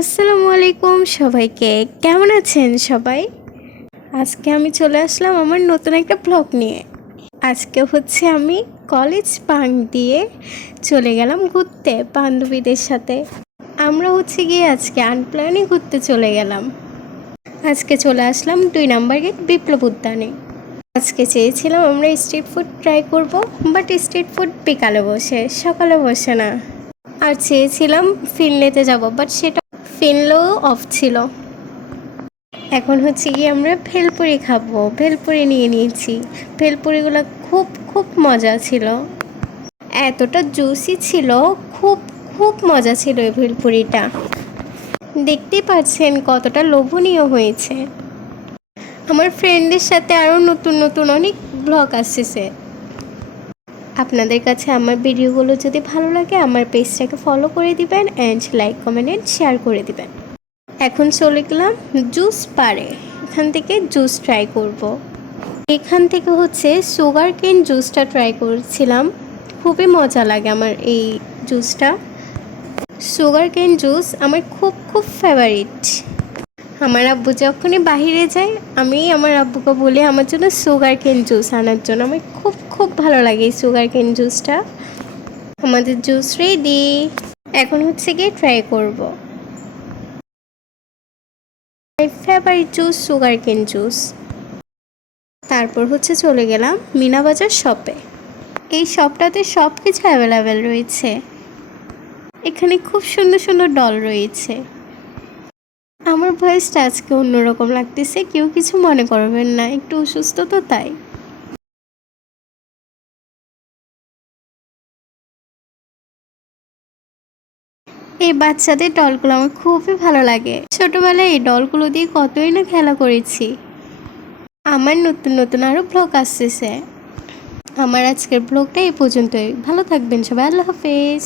আসসালামু আলাইকুম সবাইকে, কেমন আছেন সবাই? আজকে আমি চলে আসলাম আমার নতুন একটা ব্লগ নিয়ে। আজকে হচ্ছে আমি কলেজ বাঙ্ক দিয়ে চলে গেলাম ঘুরতে বান্ধবীদের সাথে। আমরা হচ্ছে গিয়ে আজকে আনপ্ল্যানে ঘুরতে চলে গেলাম। আজকে চলে আসলাম 2 নাম্বার গেট বিপ্লব উদ্যানে। আজকে চেয়েছিলাম আমরা স্ট্রিট ফুড ট্রাই করব, বাট স্ট্রিট ফুড বিকালে বসে, সকালে বসে না। আর চেয়েছিলাম ফিনলেতে যাব, বাট সেটা ফিনলেও অফ ছিল। এখন হচ্ছে গিয়ে আমরা ভেলপুরি খাবো, ভেলপুরি নিয়ে নিয়েছি। ভেলপুরিগুলো খুব খুব মজা ছিল, এতটা জুসি ছিল, খুব খুব মজা ছিল এই ভেলপুরিটা। দেখতেই পাচ্ছেন কতটা লোভনীয় হয়েছে। আমার ফ্রেন্ডদের সাথে আরও নতুন নতুন অনেক ব্লগ আসছে। আপনাদের কাছে আমার ভিডিওগুলো যদি ভালো লাগে আমার পেজটাকে ফলো করে দিবেন and like comment and share করে দিবেন। এখন চলে গেলাম জুস পারে, এখান থেকে জুস ট্রাই করব। এখান থেকে হচ্ছে সুগার কেন জুসটা ট্রাই করছিলাম, খুবই মজা লাগে আমার এই জুসটা। সুগার কেন জুস আমার খুব খুব ফেভারিট। আমার আব্বু যখনই বাহিরে যায় আমি আমার আব্বুকে বলি আমার জন্য সুগার কেন জুস আনার জন্য। আমার খুব খুব ভালো লাগে এই সুগার কেন জুসটা। আমাদের জুস রেডি, এখন হচ্ছে গিয়ে ট্রাই করব। ফেভারিট জুস সুগার কেন জুস। তারপর হচ্ছে চলে গেলাম মিনা বাজার শপে। এই শপটাতে সব কিছু অ্যাভেলেবেল রয়েছে। এখানে খুব সুন্দর সুন্দর ডল রয়েছে। আমার ভয়েসটা আজকে অন্যরকম লাগতেছে, কেউ কিছু মনে করবেন না, একটু অসুস্থ তো তাই। এই বাচ্চাদের ডলগুলো আমার খুবই ভালো লাগে। ছোটবেলায় এই ডলগুলো দিয়ে কতই না খেলা করেছি। আমার নতুন নতুন আরও ব্লগ আসতেছে। আমার আজকের ব্লগটা এই পর্যন্তই। ভালো থাকবেন সবাই, আল্লাহ হাফেজ।